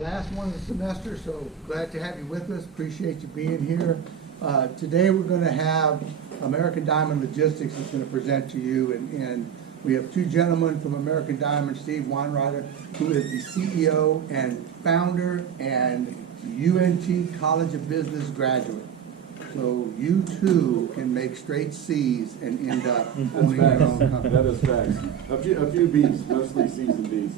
Last one of the semester, so glad to have you with us. Appreciate you being here. Today we're going to have American Diamond Logistics is going to present to you, and we have two gentlemen from American Diamond, Steve Wineriter, who is the CEO and founder and UNT College of Business graduate. So you too can make straight C's and end up owning your own company. That is facts. A few B's, mostly C's and B's.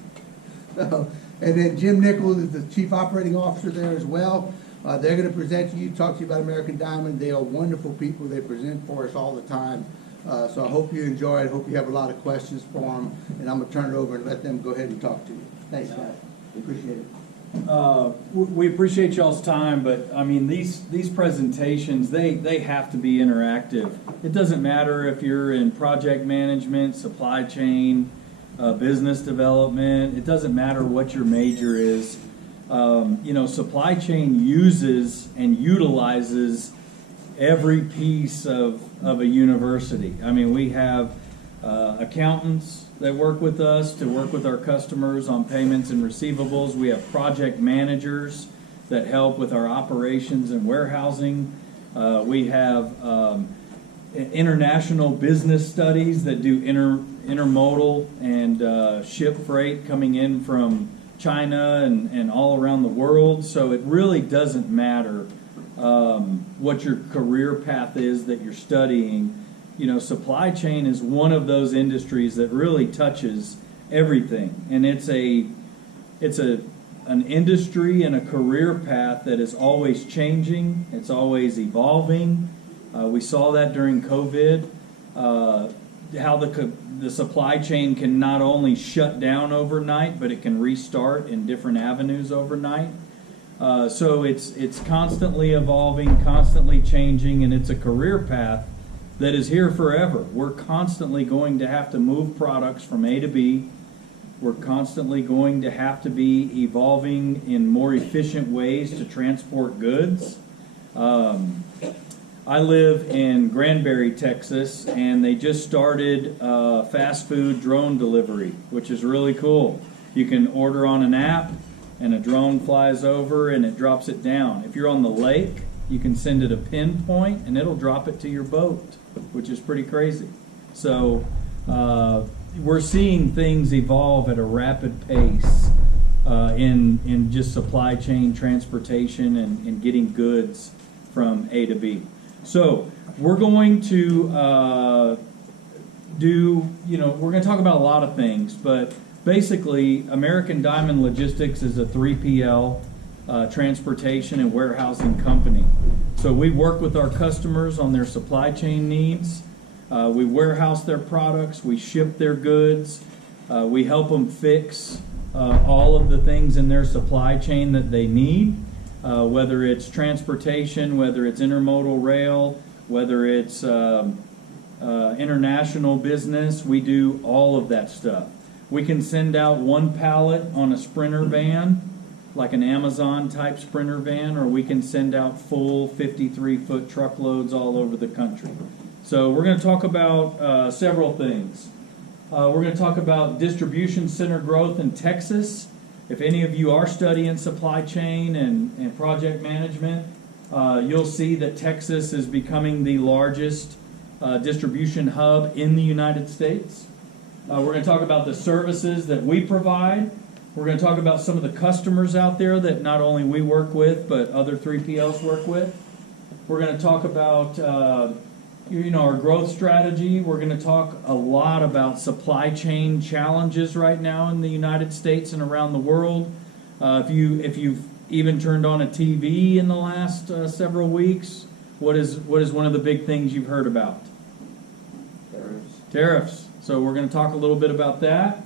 And then Jim Nichol is the Chief Operating Officer there as well. They're going to present to you, talk to you about American Diamond. They are wonderful people. They present for us all the time. So I hope you enjoy it. I hope you have a lot of questions for them. And I'm going to turn it over and let them go ahead and talk to you. Thanks, guys. Appreciate it. We appreciate y'all's time, but I mean these presentations they have to be interactive. It doesn't matter if you're in project management, supply chain, business development. It doesn't matter what your major is. Supply chain uses and utilizes every piece of a university. I mean, we have accountants that work with us to work with our customers on payments and receivables. We have project managers that help with our operations and warehousing. We have international business studies that do intermodal and ship freight coming in from China and all around the world. So it really doesn't matter what your career path is that you're studying. Supply chain is one of those industries that really touches everything, and it's an industry and a career path that is always changing. It's always evolving. We saw that during COVID, how the supply chain can not only shut down overnight, but it can restart in different avenues overnight. So it's constantly evolving, constantly changing, and it's a career path that is here forever. We're constantly going to have to move products from A to B. We're constantly going to have to be evolving in more efficient ways to transport goods. I live in Granbury, Texas, and they just started fast food drone delivery, which is really cool. You can order on an app, and a drone flies over and it drops it down. If you're on the lake, you can send it a pinpoint, and it'll drop it to your boat, which is pretty crazy. So we're seeing things evolve at a rapid pace in just supply chain transportation and getting goods from A to B. So we're going to we're going to talk about a lot of things, but basically American Diamond Logistics is a 3PL transportation and warehousing company. So we work with our customers on their supply chain needs. We warehouse their products. We ship their goods. We help them fix all of the things in their supply chain that they need. Whether it's transportation, whether it's intermodal rail, whether it's international business, we do all of that stuff. We can send out one pallet on a Sprinter van, like an Amazon type Sprinter van, or we can send out full 53-foot truckloads all over the country. So we're going to talk about several things. We're going to talk about distribution center growth in Texas. If any of you are studying supply chain and project management, you'll see that Texas is becoming the largest distribution hub in the United States. We're going to talk about the services that we provide. We're going to talk about some of the customers out there that not only we work with, but other 3PLs work with. We're going to talk about our growth strategy. We're going to talk a lot about supply chain challenges right now in the United States and around the world. If you've even turned on a TV in the last several weeks, what is one of the big things you've heard about? Tariffs. So we're going to talk a little bit about that.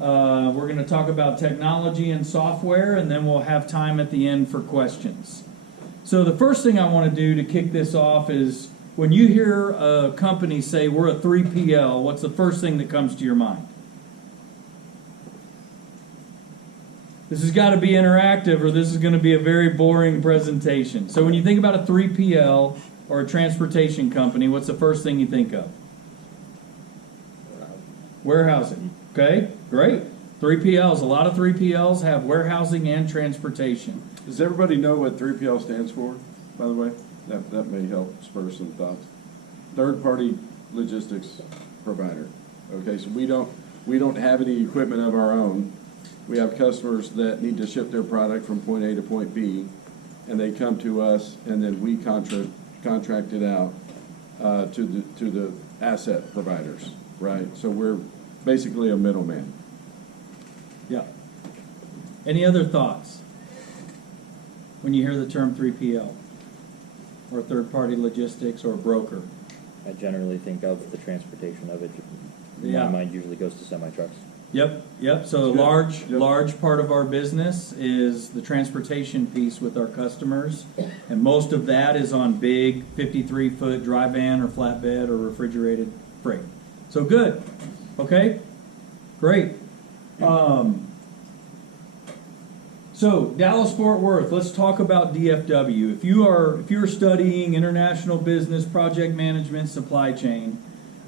We're going to talk about technology and software, and then we'll have time at the end for questions. So the first thing I want to do to kick this off is, when you hear a company say we're a 3PL, what's the first thing that comes to your mind? This has got to be interactive, or this is going to be a very boring presentation. So when you think about a 3PL or a transportation company, what's the first thing you think of? Warehousing. Okay, great. 3PLs, a lot of 3PLs have warehousing and transportation. Does everybody know what 3PL stands for, by the way? That may help spur some thoughts. Third-party logistics provider. Okay, so we don't have any equipment of our own. We have customers that need to ship their product from point A to point B, and they come to us, and then we contract it out to the asset providers, right? So we're basically a middleman. Yeah. Any other thoughts when you hear the term 3PL or third-party logistics or broker? I generally think of the transportation of it. Yeah. My mind usually goes to semi-trucks. Yep. So a large part of our business is the transportation piece with our customers, and most of that is on big 53-foot dry van or flatbed or refrigerated freight. So good. Okay. Great. So Dallas-Fort Worth. Let's talk about DFW. If you're studying international business, project management, supply chain,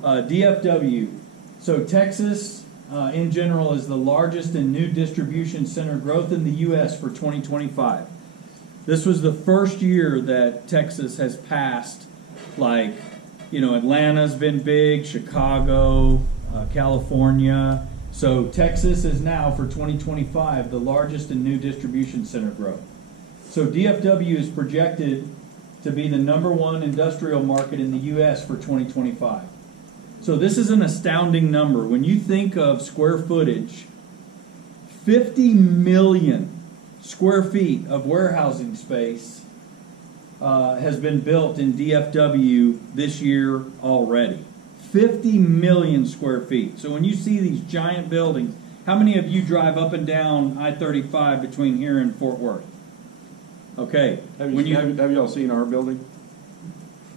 DFW. So Texas. In general, is the largest in new distribution center growth in the U.S. for 2025. This was the first year that Texas has passed, Atlanta's been big, Chicago, California. So Texas is now, for 2025, the largest in new distribution center growth. So DFW is projected to be the #1 industrial market in the U.S. for 2025. So this is an astounding number. When you think of square footage, 50 million square feet of warehousing space has been built in DFW this year already. 50 million square feet. So when you see these giant buildings, how many of you drive up and down I-35 between here and Fort Worth? Okay. Have y'all seen our building?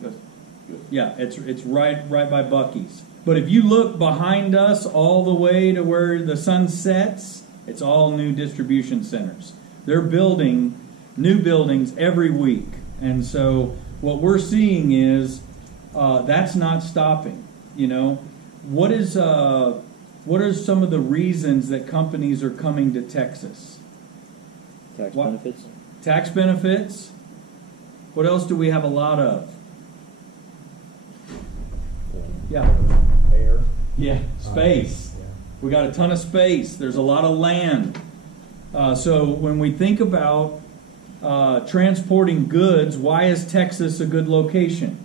Yes. Good. Yeah, it's right by Buc-ee's. But if you look behind us all the way to where the sun sets, it's all new distribution centers. They're building new buildings every week. And so what we're seeing is that's not stopping. What are some of the reasons that companies are coming to Texas? Benefits. Tax benefits. What else do we have a lot of? Yeah. Air. Yeah, space. Yeah. We got a ton of space. There's a lot of land. So when we think about transporting goods, why is Texas a good location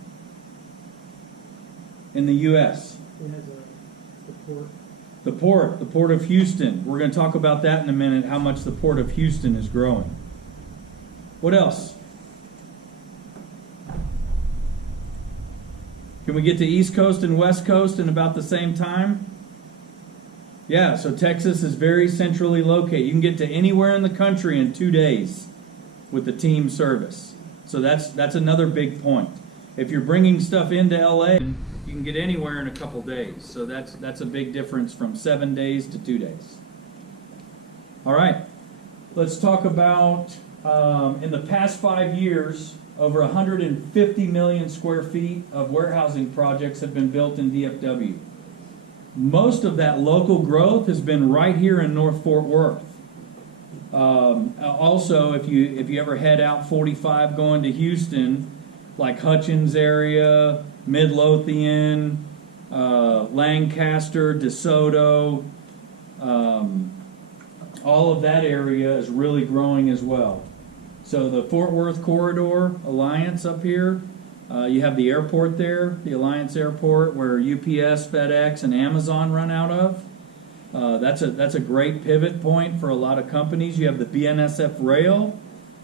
in the U.S.? It has the port. The Port of Houston. We're going to talk about that in a minute, how much the Port of Houston is growing. What else? Can we get to East Coast and West Coast in about the same time? Yeah, so Texas is very centrally located. You can get to anywhere in the country in 2 days with the team service. So that's another big point. If you're bringing stuff into LA, you can get anywhere in a couple days. So that's a big difference from 7 days to 2 days. All right, let's talk about in the past 5 years, over 150 million square feet of warehousing projects have been built in DFW. Most of that local growth has been right here in North Fort Worth. Also, if you ever head out 45 going to Houston, like Hutchins area, Midlothian, Lancaster, DeSoto, all of that area is really growing as well. So the Fort Worth Corridor Alliance up here, you have the airport there, the Alliance Airport, where UPS, FedEx, and Amazon run out of. That's a great pivot point for a lot of companies. You have the BNSF Rail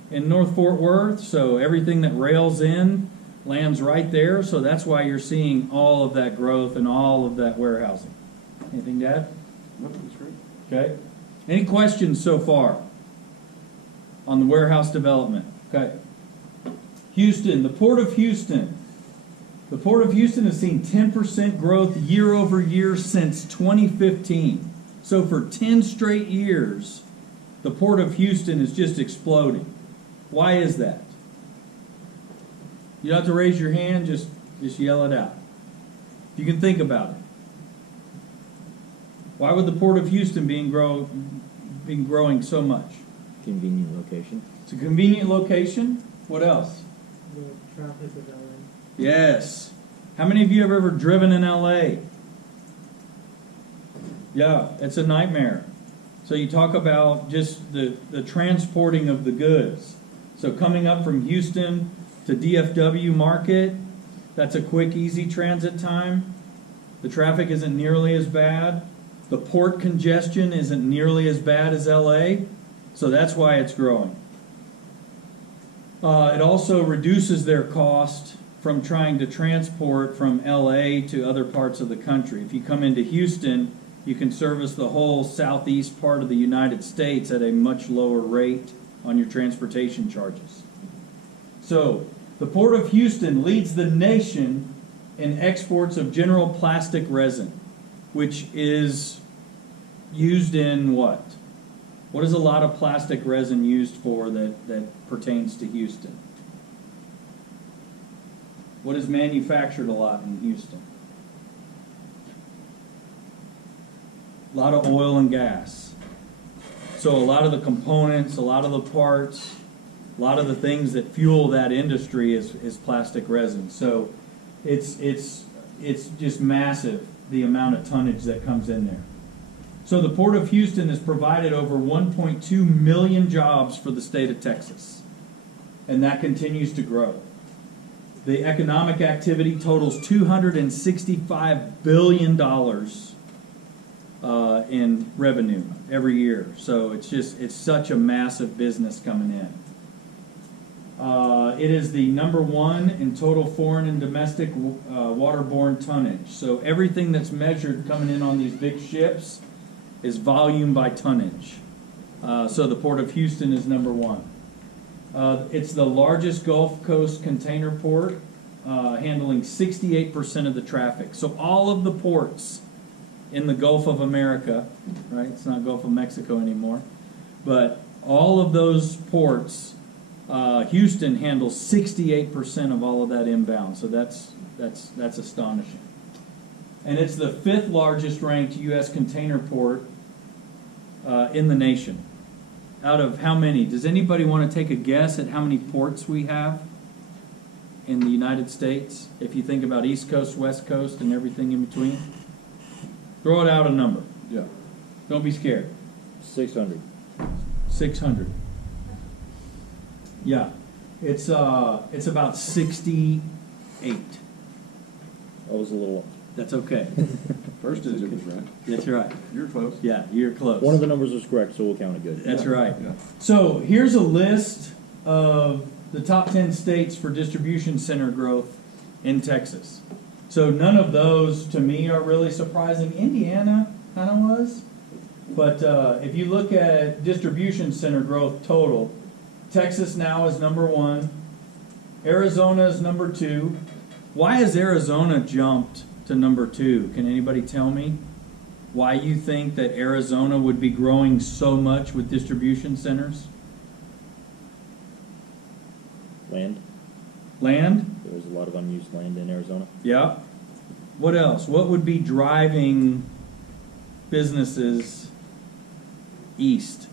in North Fort Worth, so everything that rails in lands right there. So that's why you're seeing all of that growth and all of that warehousing. Anything to add? No, that's great. Okay. Any questions so far on the warehouse development? Okay. Houston, the Port of Houston. The Port of Houston has seen 10% growth year over year since 2015. So for 10 straight years, the Port of Houston is just exploding. Why is that? You don't have to raise your hand, just yell it out. You can think about it. Why would the Port of Houston be growing so much? Convenient location. It's a convenient location. What else? The traffic of LA. Yes. How many of you have ever driven in LA? Yeah, it's a nightmare. So you talk about just the transporting of the goods. So coming up from Houston to DFW Market, that's a quick, easy transit time. The traffic isn't nearly as bad. The port congestion isn't nearly as bad as LA. So that's why it's growing. It also reduces their cost from trying to transport from LA to other parts of the country. If you come into Houston, you can service the whole southeast part of the United States at a much lower rate on your transportation charges. So, the Port of Houston leads the nation in exports of general plastic resin, which is used in what? What is a lot of plastic resin used for that pertains to Houston? What is manufactured a lot in Houston? A lot of oil and gas. So a lot of the components, a lot of the parts, a lot of the things that fuel that industry is plastic resin. So it's just massive, the amount of tonnage that comes in there. So the Port of Houston has provided over 1.2 million jobs for the state of Texas. And that continues to grow. The economic activity totals $265 billion in revenue every year. So it's such a massive business coming in. It is the number one in total foreign and domestic waterborne tonnage. So everything that's measured coming in on these big ships is volume by tonnage. So the Port of Houston is number one. It's the largest Gulf Coast container port, handling 68% of the traffic. So all of the ports in the Gulf of America, right? It's not Gulf of Mexico anymore, but all of those ports, Houston handles 68% of all of that inbound. So that's astonishing. And it's the 5th largest ranked U.S. container port in the nation. Out of how many? Does anybody want to take a guess at how many ports we have in the United States? If you think about East Coast, West Coast, and everything in between. Throw it out a number. Yeah. Don't be scared. 600. 600. Yeah. It's about 68. I was a little. That's okay. First digit was right. That's right. You're close. Yeah, you're close. One of the numbers was correct, so we'll count it good. That's right. Yeah. So here's a list of the top 10 states for distribution center growth in Texas. So none of those, to me, are really surprising. Indiana kind of was. But if you look at distribution center growth total, Texas now is number 1. Arizona is number 2. Why has Arizona jumped to number 2? Can anybody tell me why you think that Arizona would be growing so much with distribution centers? Land. Land? There's a lot of unused land in Arizona. Yeah. What else? What would be driving businesses east?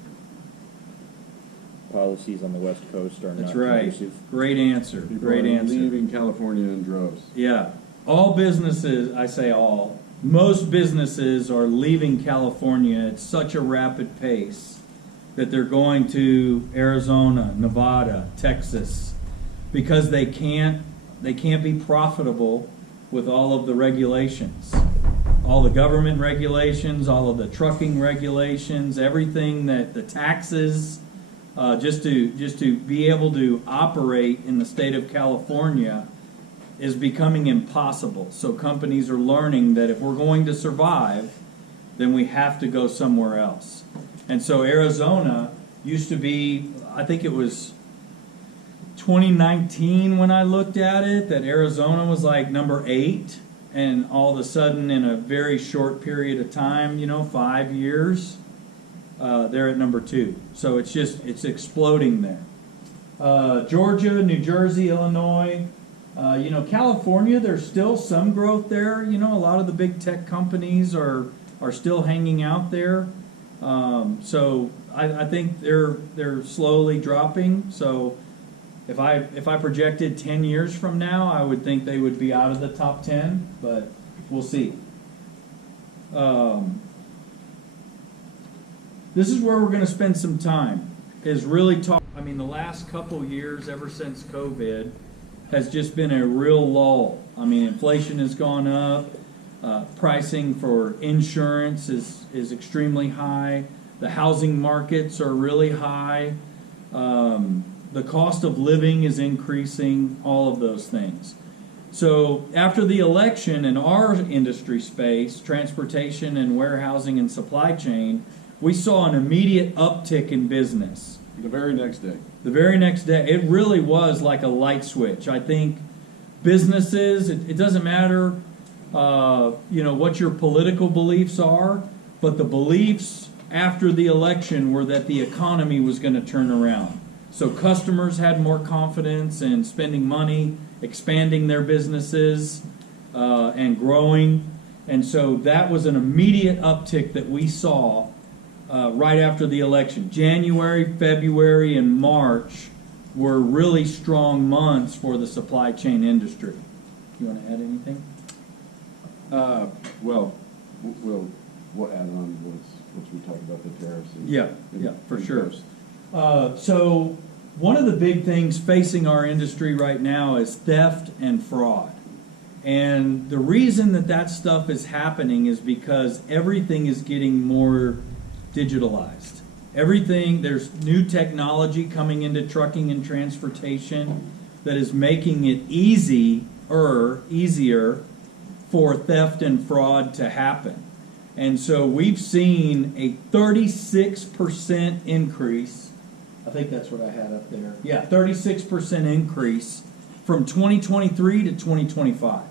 Policies on the West Coast are That's not right. conducive. Great answer. People Great are answer. leaving California in droves. Yeah. All businesses, I say all, most businesses are leaving California at such a rapid pace that they're going to Arizona, Nevada, Texas, because they can't be profitable with all of the regulations. All the government regulations, all of the trucking regulations, everything that the taxes, just to be able to operate in the state of California is becoming impossible. So companies are learning that if we're going to survive, then we have to go somewhere else. And so Arizona used to be, I think it was 2019 when I looked at it, that Arizona was like number 8. And all of a sudden, in a very short period of time, 5 years, they're at number 2. So it's exploding there. Georgia, New Jersey, Illinois, California, there's still some growth there. A lot of the big tech companies are are still hanging out there. So I think they're slowly dropping. So if I projected 10 years from now, I would think they would be out of the top 10, but we'll see. This is where we're going to spend some time, is really talk. I mean, the last couple years, ever since COVID, has just been a real lull. I mean, inflation has gone up. Pricing for insurance is extremely high. The housing markets are really high. The cost of living is increasing, all of those things. So after the election in our industry space, transportation and warehousing and supply chain, we saw an immediate uptick in business. The very next day. The very next day, it really was like a light switch. I think businesses, it doesn't matter, what your political beliefs are, but the beliefs after the election were that the economy was going to turn around. So customers had more confidence in spending money, expanding their businesses, and growing. And so that was an immediate uptick that we saw right after the election. January, February, and March were really strong months for the supply chain industry. You want to add anything? Well, we'll add on once we talk about the tariffs. Yeah, for sure. So one of the big things facing our industry right now is theft and fraud. And the reason that stuff is happening is because everything is getting more digitalized. Everything, there's new technology coming into trucking and transportation that is making it easier for theft and fraud to happen. And so we've seen a 36% increase. I think that's what I had up there. Yeah, 36% increase from 2023 to 2025.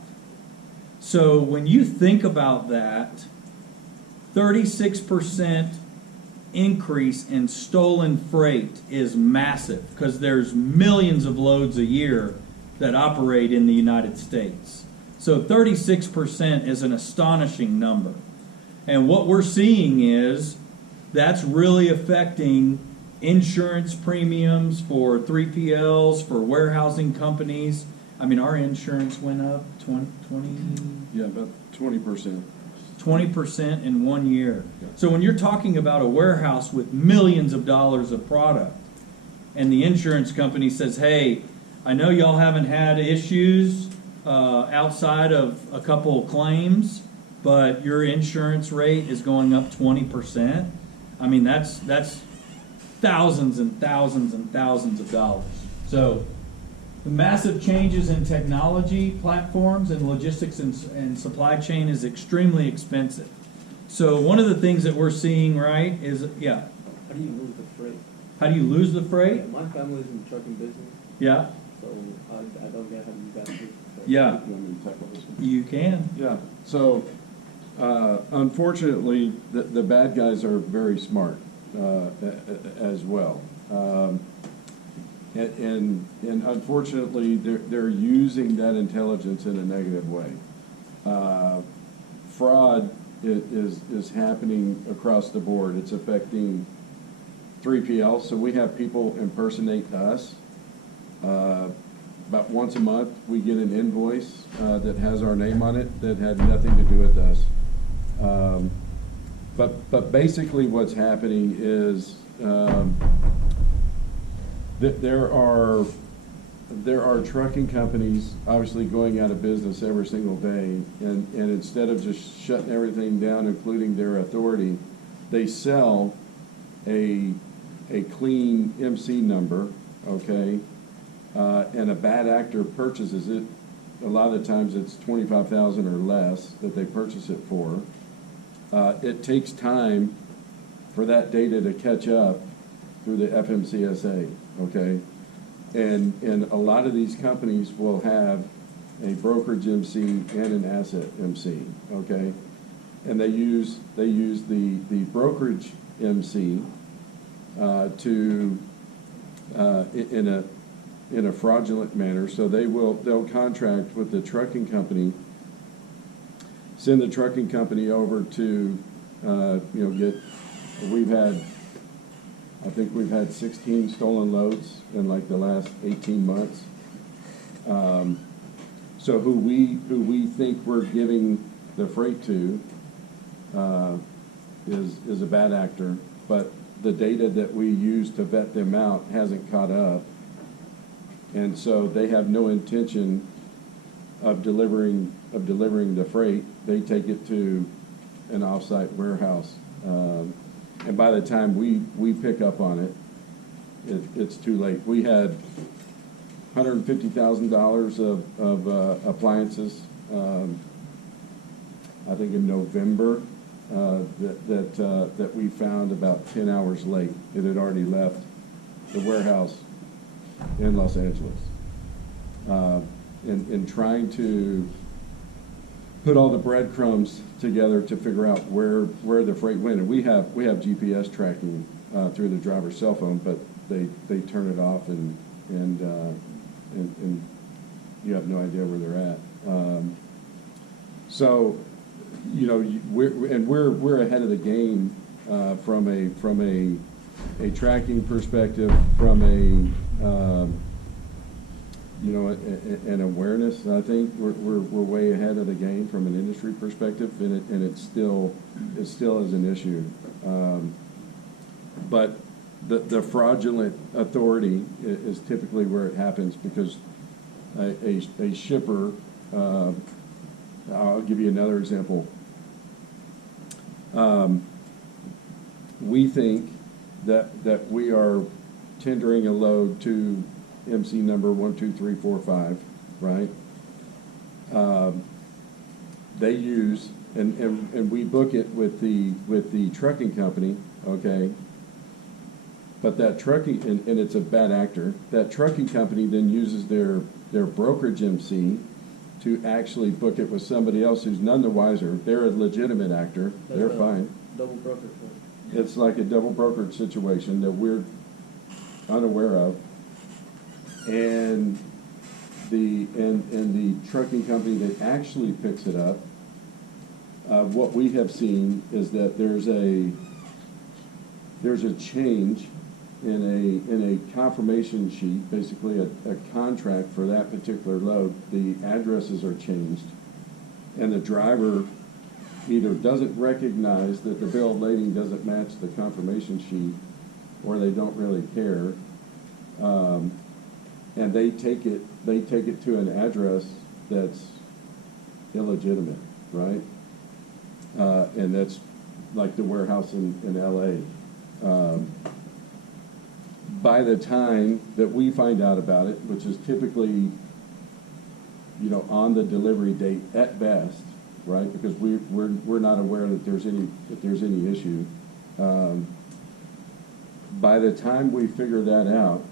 So when you think about that, 36% increase in stolen freight is massive because there's millions of loads a year that operate in the United States. So 36% is an astonishing number. And what we're seeing is that's really affecting insurance premiums for 3PLs, for warehousing companies. I mean, our insurance went up 20 Yeah, about 20%. 20% in 1 year. So when you're talking about a warehouse with millions of dollars of product, and the insurance company says, hey, I know y'all haven't had issues outside of a couple of claims, but your insurance rate is going up 20%. I mean, that's thousands and thousands and thousands of dollars. So the massive changes in technology platforms and logistics and supply chain is extremely expensive. So one of the things that we're seeing, right, is, How do you lose the freight? how do you lose the freight? Yeah, my family's in the trucking business, Yeah, so I don't get how you guys lose the freight. yeah, You want me to tackle this one? you can. Yeah, so unfortunately, the bad guys are very smart as well. And unfortunately, they're using that intelligence in a negative way. Fraud is happening across the board. It's affecting 3PL, so we have people impersonate us. About once a month, we get an invoice that has our name on it that had nothing to do with us. But basically what's happening is that there are trucking companies obviously going out of business every single day, and instead of just shutting everything down, including their authority, they sell a clean MC number, okay, and a bad actor purchases it. A lot of the times it's $25,000 or less that they purchase it for. It takes time for that data to catch up through the FMCSA, okay? And a lot of these companies will have a brokerage MC and an asset MC, okay? And they use the brokerage MC in a fraudulent manner. So they'll contract with the trucking company, send the trucking company over to I think we've had 16 stolen loads in like the last 18 months. So who we think we're giving the freight to is a bad actor, but the data that we use to vet them out hasn't caught up, and so they have no intention of delivering the freight. They take it to an offsite warehouse, and by the time we pick up on it, it's too late. We had $150,000 of appliances, I think in November, that we found about 10 hours late. It had already left the warehouse in Los Angeles. In trying to put all the breadcrumbs together to figure out where the freight went, and we have GPS tracking through the driver's cell phone, but they turn it off and you have no idea where they're at. So, you know, we're ahead of the game from a tracking perspective, from an awareness. I think we're way ahead of the game from an industry perspective, and it still is an issue. But the fraudulent authority is typically where it happens, because a shipper, I'll give you another example. We think that we are tendering a load to MC number 12345, right? They use, and we book it with the trucking company, okay? But that trucking, and it's a bad actor, that trucking company then uses their brokerage MC to actually book it with somebody else who's none the wiser. They're a legitimate actor. They're fine. Double broker. It's like a double brokerage situation that we're unaware of. And the trucking company that actually picks it up, what we have seen is that there's a change in a confirmation sheet, basically a contract for that particular load. The addresses are changed, and the driver either doesn't recognize that the bill of lading doesn't match the confirmation sheet, or they don't really care, and they take it to an address that's illegitimate, right? And that's like the warehouse in LA. By the time that we find out about it, which is typically, you know, on the delivery date at best, right? Because we're not aware that there's any issue. By the time we figure that out,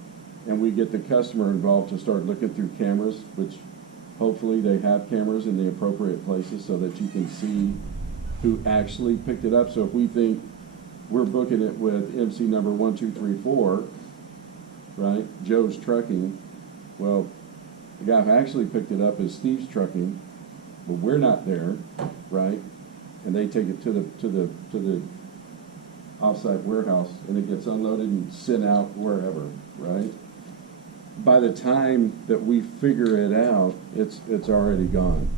and we get the customer involved to start looking through cameras, which hopefully they have cameras in the appropriate places so that you can see who actually picked it up. So if we think we're booking it with MC number 1234, right, Joe's Trucking, well, the guy who actually picked it up is Steve's Trucking, but we're not there, right? And they take it to the offsite warehouse, and it gets unloaded and sent out wherever, right? By the time that we figure it out, it's already gone.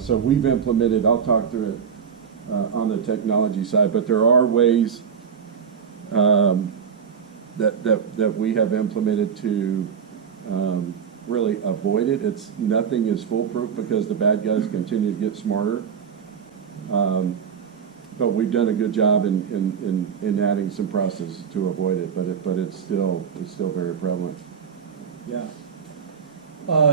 So we've implemented, I'll talk through it on the technology side, but there are ways that we have implemented to really avoid it. Nothing is foolproof, because the bad guys continue to get smarter. But we've done a good job in adding some processes to avoid it, but it's still very prevalent. Yeah.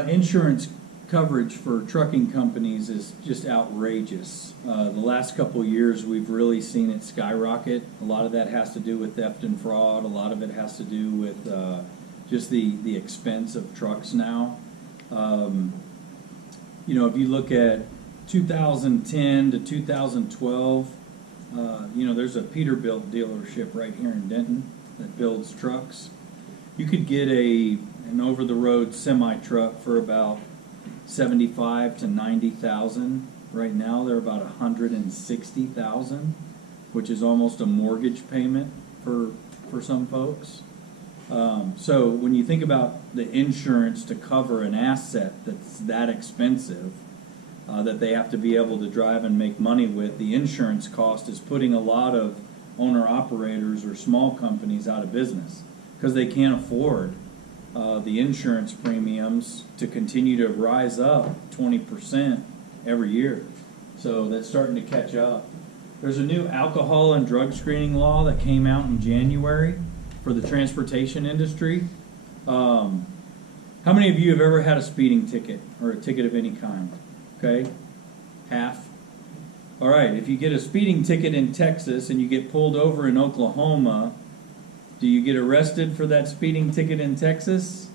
Insurance coverage for trucking companies is just outrageous. The last couple of years, we've really seen it skyrocket. A lot of that has to do with theft and fraud. A lot of it has to do with just the expense of trucks now. You know, if you look at 2010 to 2012, you know, there's a Peterbilt dealership right here in Denton that builds trucks. You could get an over-the-road semi-truck for about $75,000 to $90,000. Right now, they're about $160,000. which is almost a mortgage payment for some folks. So when you think about the insurance to cover an asset that's that expensive, that they have to be able to drive and make money with, the insurance cost is putting a lot of owner-operators or small companies out of business because they can't afford the insurance premiums to continue to rise up 20% every year. So that's starting to catch up. There's a new alcohol and drug screening law that came out in January for the transportation industry. How many of you have ever had a speeding ticket or a ticket of any kind? Okay, half. All right, if you get a speeding ticket in Texas and you get pulled over in Oklahoma, do you get arrested for that speeding ticket in Texas?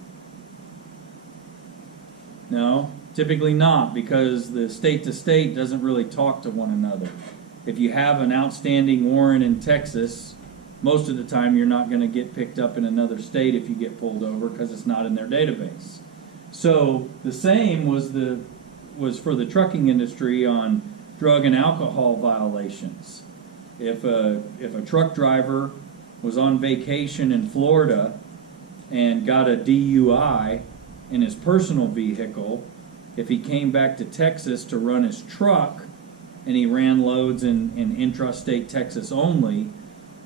No, typically not, because the state to state doesn't really talk to one another. If you have an outstanding warrant in Texas, most of the time you're not going to get picked up in another state if you get pulled over because it's not in their database. So the same was for the trucking industry on drug and alcohol violations. If a truck driver was on vacation in Florida and got a DUI in his personal vehicle, if he came back to Texas to run his truck and he ran loads in intrastate Texas only,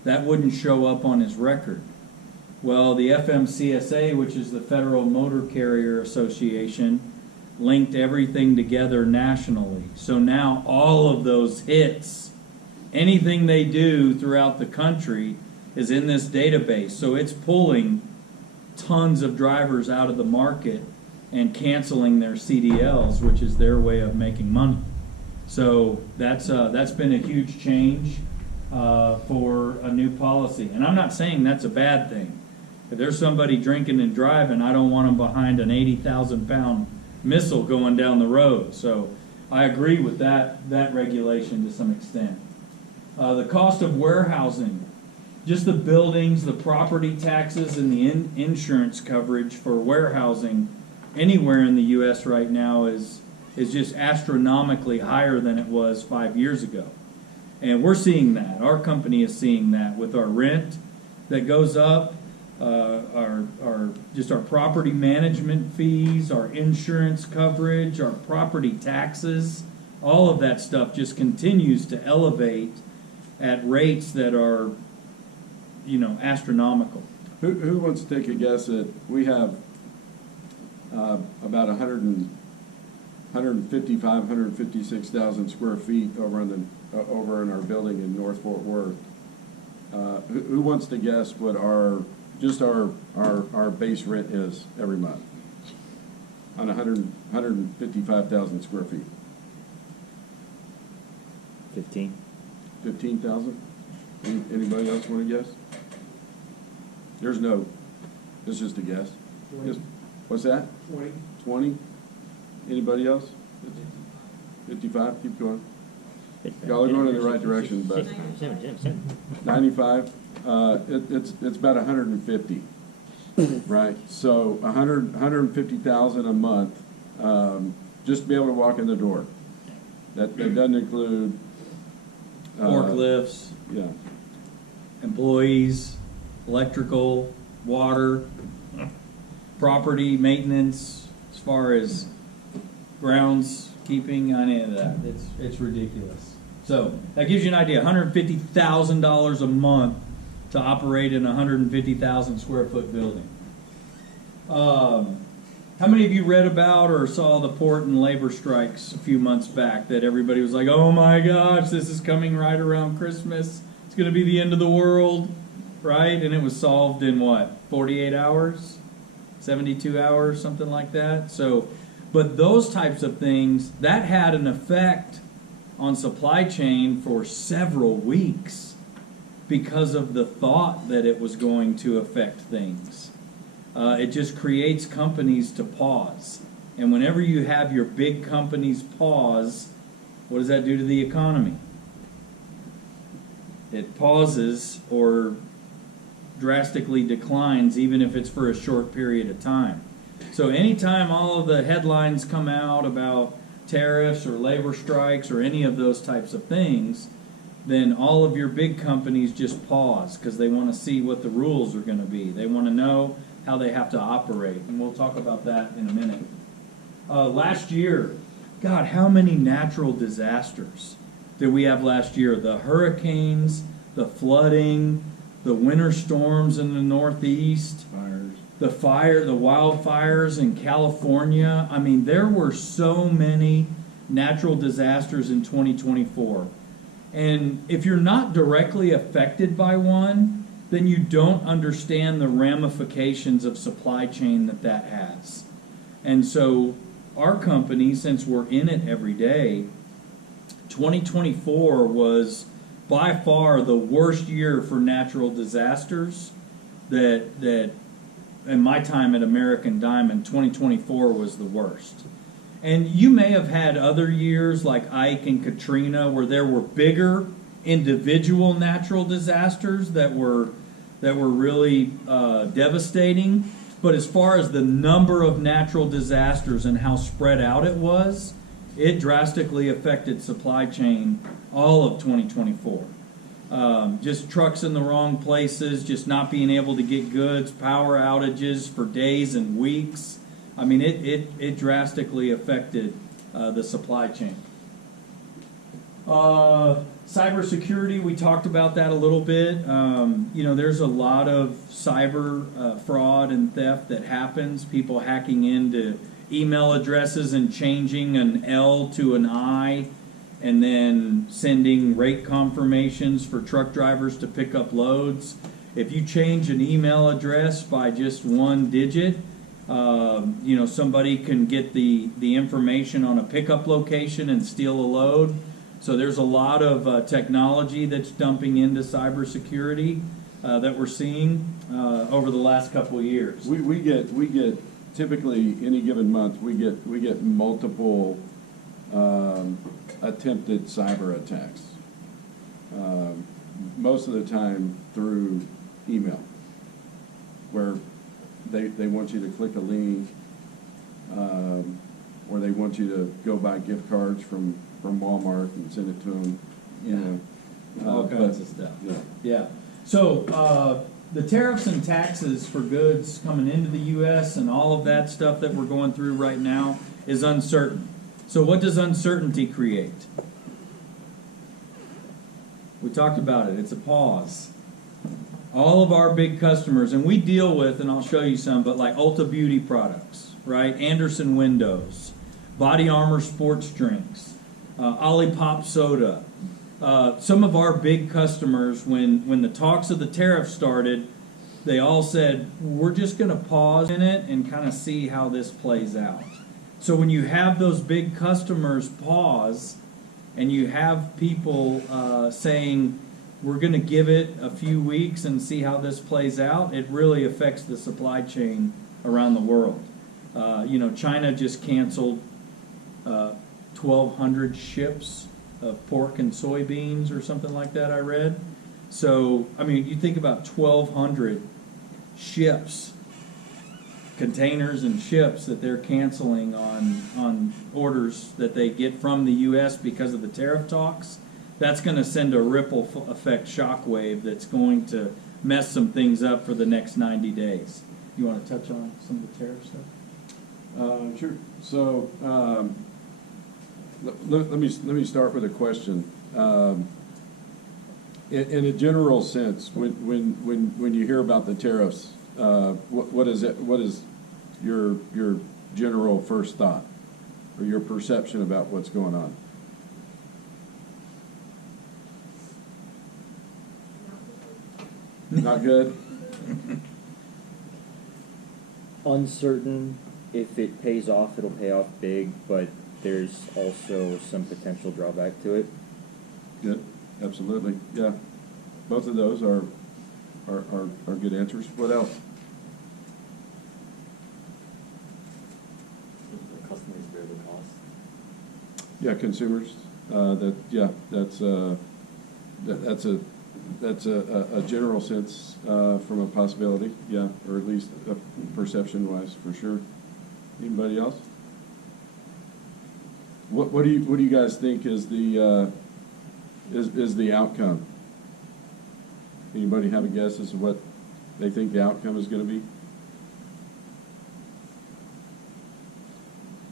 that wouldn't show up on his record. Well, the FMCSA, which is the Federal Motor Carrier Association, linked everything together nationally. So now all of those hits, anything they do throughout the country is in this database. So it's pulling tons of drivers out of the market and canceling their CDLs, which is their way of making money. So that's been a huge change for a new policy. And I'm not saying that's a bad thing. If there's somebody drinking and driving, I don't want them behind an 80,000-pound missile going down the road. So I agree with that regulation to some extent. The cost of warehousing, just the buildings, the property taxes, and the insurance coverage for warehousing anywhere in the U.S. right now is just astronomically higher than it was 5 years ago. And we're seeing that. Our company is seeing that with our rent that goes up, our property management fees, our insurance coverage, our property taxes, all of that stuff just continues to elevate at rates that are, astronomical. Who wants to take a guess at, we have about 155, 156,000 square feet over in our building in North Fort Worth. Who wants to guess what our base rent is every month on 155,000 square feet? 15. 15,000? Anybody else want to guess? It's just a guess. 20. What's that? 20. 20? Anybody else? 55? Keep going. Y'all are going in the right direction, but 95? It's about 150, right? So 150,000 a month, just to be able to walk in the door. That doesn't include Forklifts, yeah, employees, electrical, water, property maintenance, as far as groundskeeping, any of that. It's ridiculous. So that gives you an idea. $150,000 a month to operate in a 150,000 square foot building. How many of you read about or saw the port and labor strikes a few months back that everybody was like, oh my gosh, this is coming right around Christmas. It's going to be the end of the world, right? And it was solved in what, 48 hours? 72 hours, something like that. So, but those types of things, that had an effect on supply chain for several weeks because of the thought that it was going to affect things. It just creates companies to pause. And whenever you have your big companies pause, what does that do to the economy? It pauses or drastically declines, even if it's for a short period of time. So anytime all of the headlines come out about tariffs or labor strikes or any of those types of things, then all of your big companies just pause because they want to see what the rules are going to be. They want to know how they have to operate, and we'll talk about that in a minute. Last year, God, how many natural disasters did we have last year? The hurricanes, the flooding, the winter storms in the Northeast, the wildfires in California. I mean, there were so many natural disasters in 2024. And if you're not directly affected by one, then you don't understand the ramifications of supply chain that has. And so our company, since we're in it every day, 2024 was by far the worst year for natural disasters that in my time at American Diamond, 2024 was the worst. And you may have had other years like Ike and Katrina where there were bigger individual natural disasters that were really devastating. But as far as the number of natural disasters and how spread out it was, it drastically affected supply chain all of 2024. Just trucks in the wrong places, just not being able to get goods, power outages for days and weeks. I mean, it drastically affected the supply chain. Cybersecurity, we talked about that a little bit. There's a lot of cyber fraud and theft that happens. People hacking into email addresses and changing an L to an I, and then sending rate confirmations for truck drivers to pick up loads. If you change an email address by just one digit, somebody can get the information on a pickup location and steal a load. So there's a lot of technology that's dumping into cybersecurity that we're seeing over the last couple of years. We get typically any given month we get multiple attempted cyber attacks. Most of the time through email, where they want you to click a link, or they want you to go buy gift cards from Walmart and send it to them. All kinds of stuff. Yeah. Yeah. So the tariffs and taxes for goods coming into the U.S. and all of that stuff that we're going through right now is uncertain. So what does uncertainty create? We talked about it. It's a pause. All of our big customers, and we deal with, and I'll show you some, but like Ulta Beauty products, right? Anderson Windows, Body Armor sports drinks, Olipop soda. Some of our big customers, when the talks of the tariff started, they all said, we're just going to pause in it and kind of see how this plays out. So when you have those big customers pause, and you have people saying, we're going to give it a few weeks and see how this plays out, it really affects the supply chain around the world. China just canceled 1,200 ships of pork and soybeans or something like that, I read. So, I mean, you think about 1,200 ships, containers and ships that they're canceling on orders that they get from the U.S. because of the tariff talks. That's going to send a ripple effect shockwave that's going to mess some things up for the next 90 days. You want to touch on some of the tariff stuff? Sure. So let me start with a question. In a general sense, when you hear about the tariffs, what is it? What is your general first thought or your perception about what's going on? Not good. Uncertain. If it pays off, it'll pay off big, but there's also some potential drawback to it. Good. Absolutely. Yeah. Both of those are good answers. What else? The customers bear the cost. Yeah, consumers. That's a general sense from a possibility. Yeah, or at least perception-wise, for sure. Anybody else? What do you guys think is the is the outcome. Anybody have a guess as to what they think the outcome is going to be?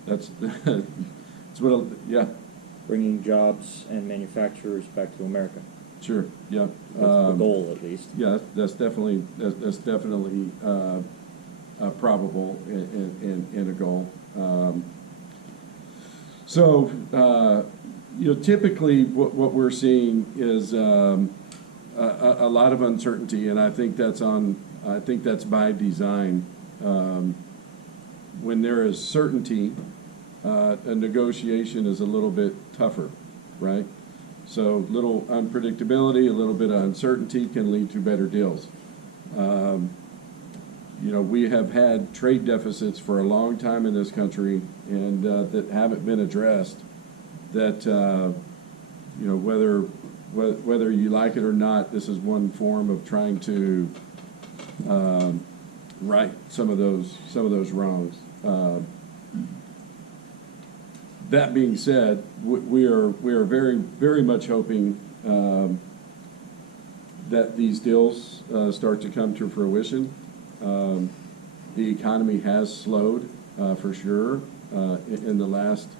That's, that's what, yeah, Bringing jobs and manufacturers back to America. sure, yeah. That's the goal, at least. Yeah, that's definitely probable in a goal. Typically what we're seeing is a lot of uncertainty, and I think that's by design. When there is certainty, a negotiation is a little bit tougher, right? So little unpredictability, a little bit of uncertainty can lead to better deals. We have had trade deficits for a long time in this country, and that haven't been addressed. That whether you like it or not, this is one form of trying to right some of those wrongs. That being said, we are very, very much hoping that these deals start to come to fruition. The economy has slowed for sure in the last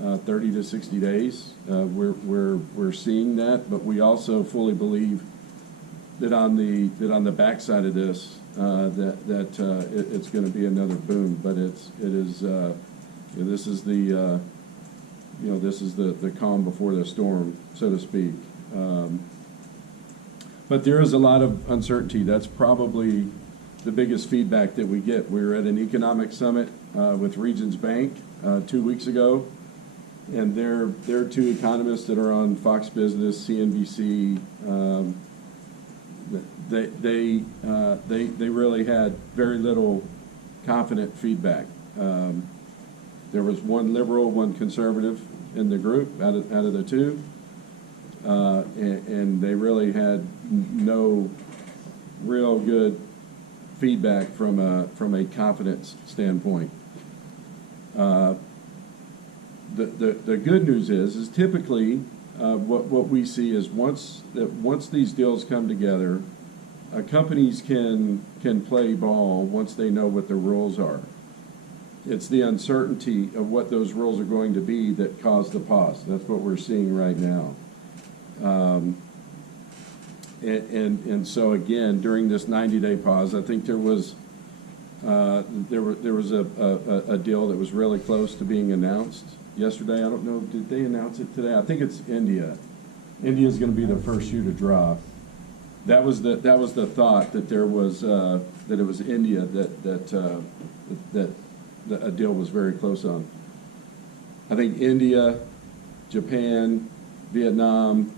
30 to 60 days. We're seeing that, but we also fully believe that on the backside of this it's going to be another boom. But this is the calm before the storm, so to speak. But there is a lot of uncertainty. That's probably the biggest feedback that we get. We were at an economic summit with Regions Bank 2 weeks ago, and they're two economists that are on Fox Business, CNBC. They really had very little confident feedback. There was one liberal, one conservative in the group out of the two, and they really had no real good feedback from a confidence standpoint. The good news is typically what we see is once these deals come together, companies can play ball once they know what the rules are. It's the uncertainty of what those rules are going to be that caused the pause. That's what we're seeing right now. And so again, during this 90-day pause, I think there was a deal that was really close to being announced yesterday. I don't know, did they announce it today? I think it's India. India is going to be the first shoe to drop. That was the thought that there was that it was India that a deal was very close on. I think India, Japan, Vietnam,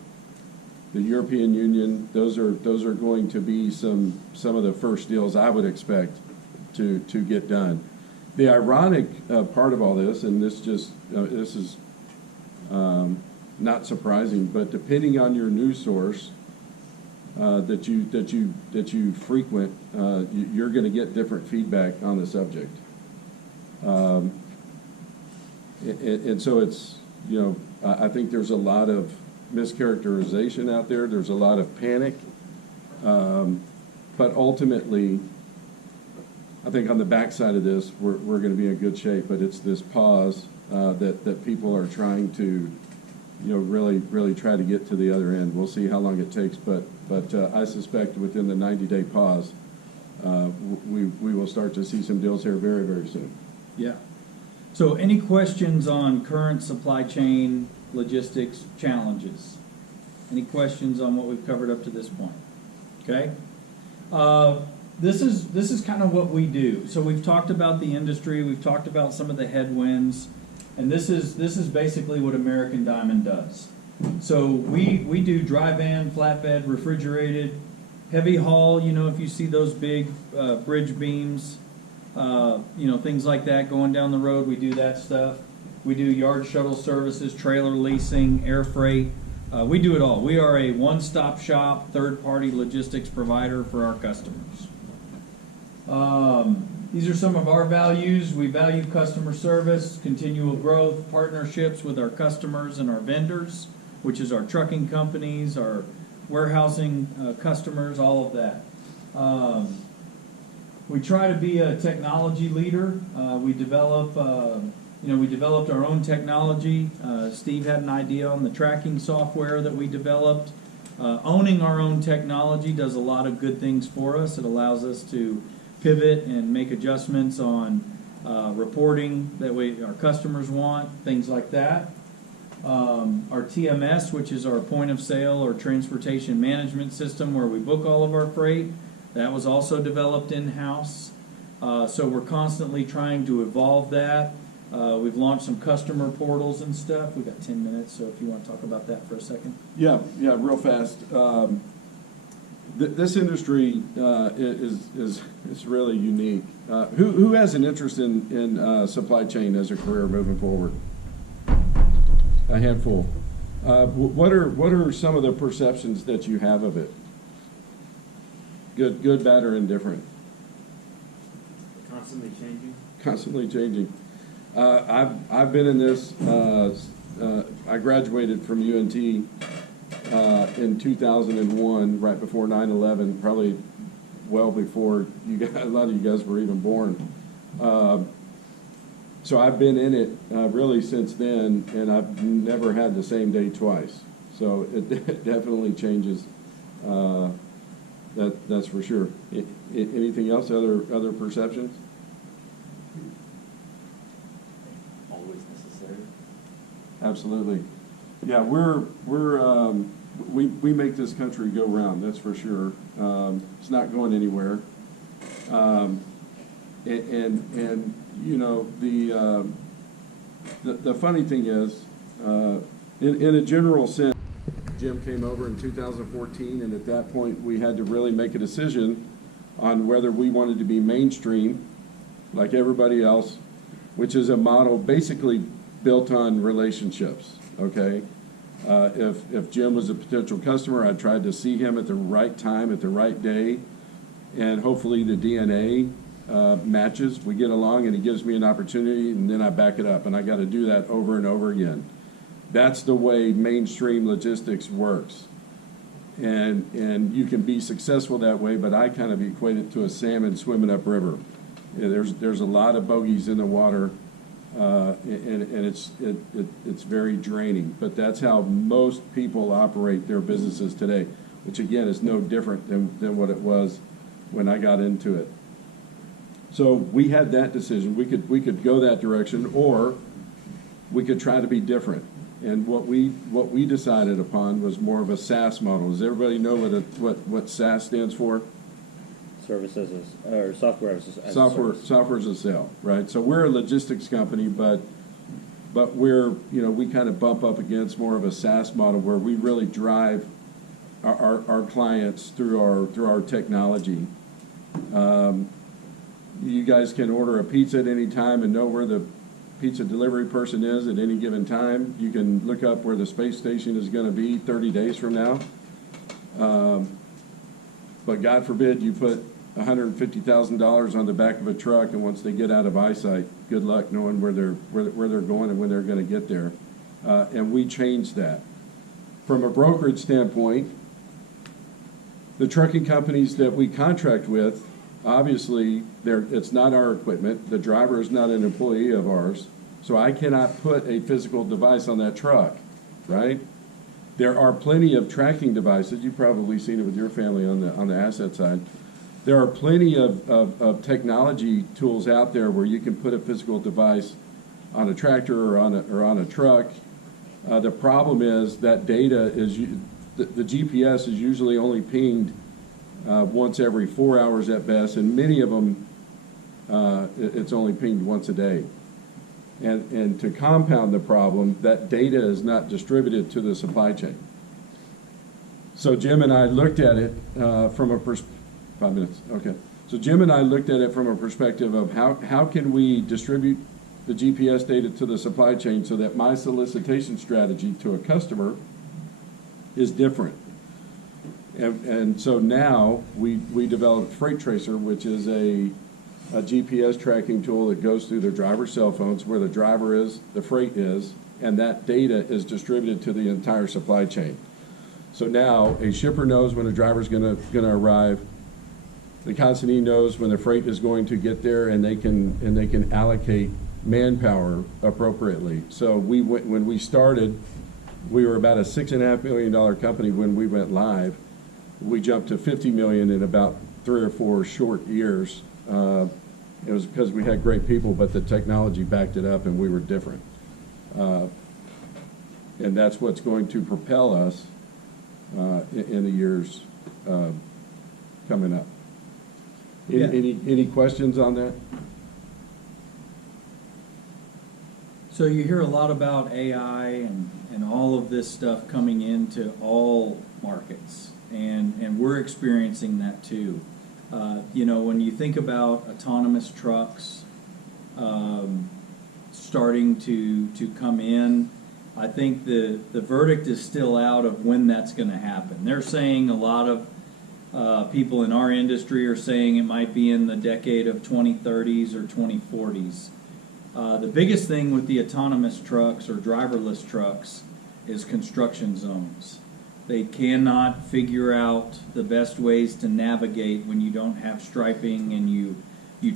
the European Union, those are going to be some of the first deals I would expect to get done. The ironic part of all this, and this is not surprising, but depending on your news source that you frequent, you're going to get different feedback on the subject. And so it's, I think there's a lot of mischaracterization out there. There's a lot of panic. But ultimately, I think on the backside of this, we're going to be in good shape. But it's this pause that people are trying to, really try to get to the other end. We'll see how long it takes. But I suspect within the 90-day pause, we will start to see some deals here very, very soon. Yeah. So any questions on current supply chain logistics challenges? Any questions on what we've covered up to this point? Okay. This is kind of what we do. So we've talked about the industry, we've talked about some of the headwinds, and this is basically what American Diamond does. So we do dry van, flatbed, refrigerated, heavy haul. If you see those big bridge beams, things like that going down the road, we do that stuff. We do yard shuttle services, trailer leasing, air freight. We do it all. We are a one-stop shop, third-party logistics provider for our customers. These are some of our values. We value customer service, continual growth, partnerships with our customers and our vendors. which is our trucking companies, our warehousing customers, all of that. We try to be a technology leader. We developed our own technology. Steve had an idea on the tracking software that we developed. Owning our own technology does a lot of good things for us. It allows us to pivot and make adjustments on reporting that our customers want, things like that. Our TMS, which is our point of sale or transportation management system where we book all of our freight, that was also developed in-house. So we're constantly trying to evolve that. We've launched some customer portals and stuff. We've got 10 minutes, so if you want to talk about that for a second. Yeah, real fast. This industry is really unique. Who has an interest in supply chain as a career moving forward? A handful. What are some of the perceptions that you have of it? Good, bad, or indifferent? Constantly changing. Constantly changing. I've been in this. I graduated from UNT in 2001, right before 9/11, probably well before you guys, a lot of you guys were even born. So I've been in it really since then, and I've never had the same day twice. So it definitely changes. That's for sure. Anything else? Other perceptions? Always necessary. Absolutely. Yeah, we make this country go round. That's for sure. It's not going anywhere. And you know the funny thing is, in a general sense, Jim came over in 2014, and at that point we had to really make a decision on whether we wanted to be mainstream, like everybody else, which is a model basically built on relationships. Okay, if Jim was a potential customer, I tried to see him at the right time, at the right day, and hopefully the DNA matches. We get along, and he gives me an opportunity, and then I back it up, and I got to do that over and over again. That's the way mainstream logistics works, and you can be successful that way. But I kind of equate it to a salmon swimming upriver. There's a lot of bogeys in the water. And it's very draining, but that's how most people operate their businesses today, which again is no different than what it was when I got into it. So we had that decision. We could go that direction, or we could try to be different. And what we decided upon was more of a SaaS model. Does everybody know what SaaS stands for? Services or software as a service. Software as a sale, right? So we're a logistics company, but we're, we kind of bump up against more of a SaaS model where we really drive our clients through our technology. You guys can order a pizza at any time and know where the pizza delivery person is at any given time. You can look up where the space station is going to be 30 days from now. But God forbid you put $150,000 on the back of a truck, and once they get out of eyesight, good luck knowing where they're going and when they're going to get there. And we changed that. From a brokerage standpoint, the trucking companies that we contract with, obviously, it's not our equipment. The driver is not an employee of ours, so I cannot put a physical device on that truck, right? There are plenty of tracking devices. You've probably seen it with your family on the asset side. There are plenty of technology tools out there where you can put a physical device on a tractor or on a truck. The problem is that data is the GPS is usually only pinged once every 4 hours at best, and many of them it's only pinged once a day. And to compound the problem, that data is not distributed to the supply chain. So Jim and I looked at it from a 5 minutes. Okay. So Jim and I looked at it from a perspective of how can we distribute the GPS data to the supply chain so that my solicitation strategy to a customer is different. And so now we developed Freight Tracer, which is a a GPS tracking tool that goes through their driver's cell phones where the driver is, the freight is, and that data is distributed to the entire supply chain. So now a shipper knows when a driver's gonna arrive. The consignee knows when the freight is going to get there, and they can allocate manpower appropriately. So when we started, we were about a $6.5 million company. When we went live, we jumped to 50 million in about 3 or 4 short years. It was because we had great people, but the technology backed it up, and we were different. And that's what's going to propel us in the years coming up. Any questions on that? So you hear a lot about AI and all of this stuff coming into all markets, and we're experiencing that too. You know, when you think about autonomous trucks starting to come in, I think the verdict is still out of when that's going to happen. They're saying a lot of people in our industry are saying it might be in the decade of 2030s or 2040s. The biggest thing with the autonomous trucks or driverless trucks is construction zones. They cannot figure out the best ways to navigate when you don't have striping and you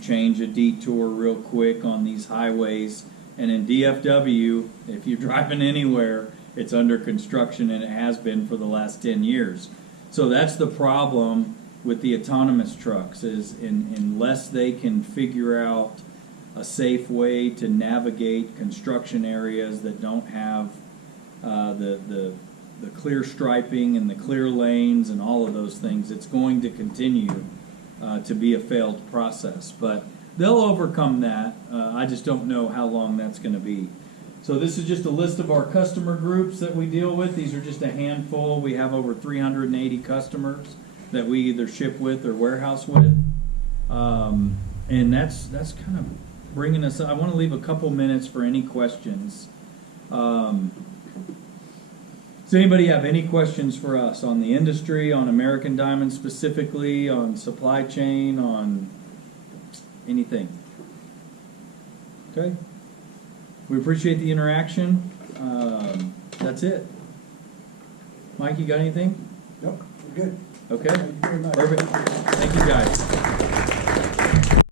change a detour real quick on these highways. And in DFW, if you're driving anywhere, it's under construction, and it has been for the last 10 years. So that's the problem with the autonomous trucks, is unless they can figure out a safe way to navigate construction areas that don't have the clear striping and the clear lanes and all of those things, it's going to continue to be a failed process. But they'll overcome that. I just don't know how long that's going to be. So this is just a list of our customer groups that we deal with. These are just a handful. We have over 380 customers that we either ship with or warehouse with. And that's kind of bringing us, I want to leave a couple minutes for any questions. Does anybody have any questions for us on the industry, on American Diamond specifically, on supply chain, on anything? Okay. We appreciate the interaction. That's it. Mike, you got anything? Nope, we're good. Okay. Thank you very much. Perfect. Thank you, guys.